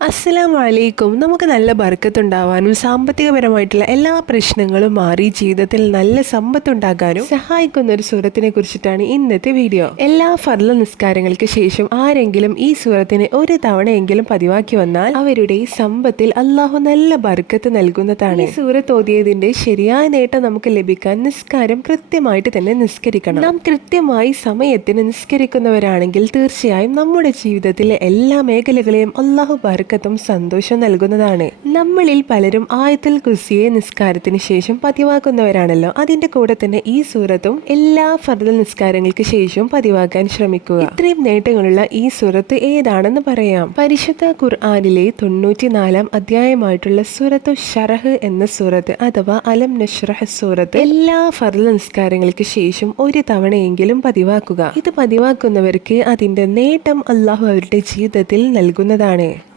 അസ്സലാം വലൈക്കും നമുക്ക് നല്ല ബർക്കത്തുണ്ടാവാനും സാമ്പത്തികപരമായിട്ടുള്ള എല്ലാ പ്രശ്നങ്ങളും മാറി ജീവിതത്തിൽ നല്ല സമ്പത്ത് സമ്പത്തുണ്ടാക്കാനും സഹായിക്കുന്ന ഒരു സൂറത്തിനെ കുറിച്ചിട്ടാണ് ഇന്നത്തെ വീഡിയോ. എല്ലാ ഫർല നിസ്കാരങ്ങൾക്ക് ശേഷം ആരെങ്കിലും ഈ സൂറത്തിനെ ഒരു തവണയെങ്കിലും പതിവാക്കി വന്നാൽ അവരുടെ സമ്പത്തിൽ അള്ളാഹു നല്ല ബർക്കത്ത് നൽകുന്നതാണ്. ഈ സൂറത്ത് ഓതിയതിന്റെ ശരിയായ നേട്ടം നമുക്ക് ലഭിക്കാൻ നിസ്കാരം കൃത്യമായിട്ട് തന്നെ നിസ്കരിക്കണം. നാം കൃത്യമായി സമയത്തിന് നിസ്കരിക്കുന്നവരാണെങ്കിൽ തീർച്ചയായും നമ്മുടെ ജീവിതത്തിലെ എല്ലാ മേഖലകളെയും അള്ളാഹു ബർക്കത്തും സന്തോഷം നൽകുന്നതാണ്. നമ്മളിൽ പലരും ആയത്തിൽ കുസിയെ നിസ്കാരത്തിന് ശേഷം പതിവാക്കുന്നവരാണല്ലോ. അതിന്റെ കൂടെ തന്നെ ഈ സൂറത്തും എല്ലാ ഫർദൽ നിസ്കാരങ്ങൾക്ക് ശേഷവും പതിവാക്കാൻ ശ്രമിക്കുക. ഇത്രയും നേട്ടങ്ങളുള്ള ഈ സൂറത്ത് ഏതാണെന്ന് പറയാം. പരിശുദ്ധ ഖുർആാനിലെ തൊണ്ണൂറ്റിനാലാം അധ്യായമായിട്ടുള്ള സൂറത്തു ഷറഹ് എന്ന സൂറത്ത് അഥവാ അലം നഷ്റഹ് സൂറത്ത് എല്ലാ ഫർദൽ നിസ്കാരങ്ങൾക്ക് ശേഷം ഒരു തവണയെങ്കിലും പതിവാക്കുക. ഇത് പതിവാക്കുന്നവർക്ക് അതിന്റെ നേട്ടം അള്ളാഹു അവരുടെ ജീവിതത്തിൽ നൽകുന്നതാണ്.